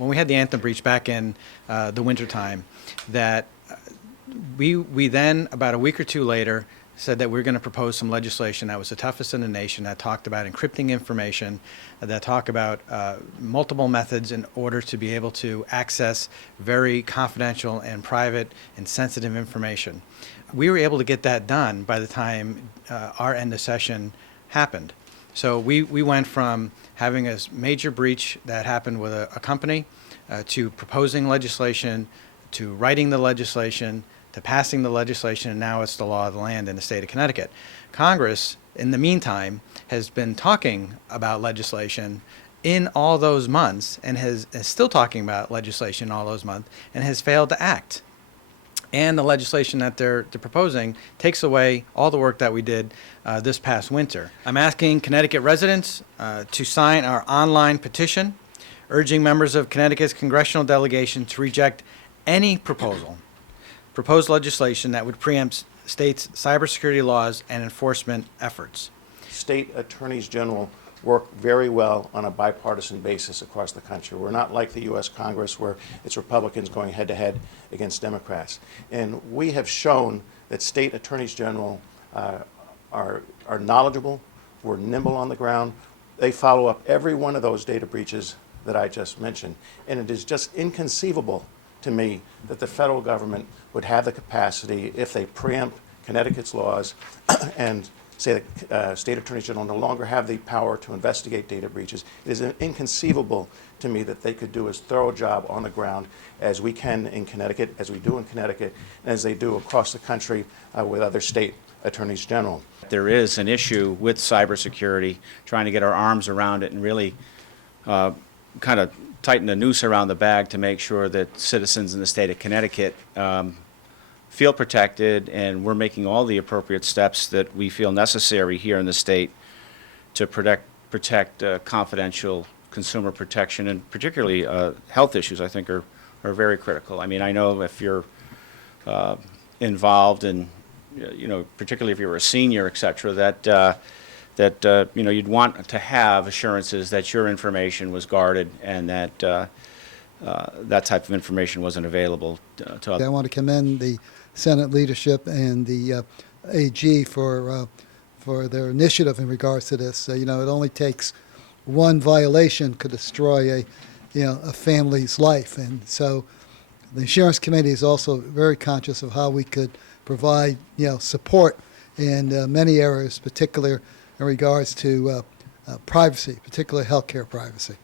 when we had the Anthem breach back in the wintertime, that we then, about a week or two later, said that we were going to propose some legislation that was the toughest in the nation, that talked about encrypting information, that talked about multiple methods in order to be able to access very confidential and private and sensitive information. We were able to get that done by the time our end of session happened. So we went from having a major breach that happened with a company to proposing legislation, to writing the legislation, to passing the legislation, and now it's the law of the land in the state of Connecticut. Congress, in the meantime, has been talking about legislation in all those months and is still talking about legislation all those months and has failed to act. And the legislation that they're proposing takes away all the work that we did this past winter. I'm asking Connecticut residents to sign our online petition urging members of Connecticut's congressional delegation to reject any proposed legislation that would preempt states' cybersecurity laws and enforcement efforts. State attorneys general work very well on a bipartisan basis across the country. We're not like the U.S. Congress, where it's Republicans going head-to-head against Democrats. And we have shown that state attorneys general are knowledgeable, we're nimble on the ground. They follow up every one of those data breaches that I just mentioned. And it is just inconceivable to me that the federal government would have the capacity, if they preempt Connecticut's laws and say that state attorneys general no longer have the power to investigate data breaches, it is inconceivable to me that they could do as thorough a job on the ground as we can in Connecticut, as we do in Connecticut, and as they do across the country with other state attorneys general. There is an issue with cybersecurity, trying to get our arms around it and really kind of tighten the noose around the bag to make sure that citizens in the state of Connecticut feel protected, and we're making all the appropriate steps that we feel necessary here in the state to protect confidential consumer protection, and particularly health issues, I think, are very critical. I mean, I know if you're involved in, particularly if you're a senior, et cetera, that you'd want to have assurances that your information was guarded and that that type of information wasn't available to others. I want to commend the Senate leadership and the AG for their initiative in regards to this. It only takes one violation could destroy a family's life, and so the Insurance Committee is also very conscious of how we could provide support in many areas, particularly in regards to privacy, particularly healthcare privacy.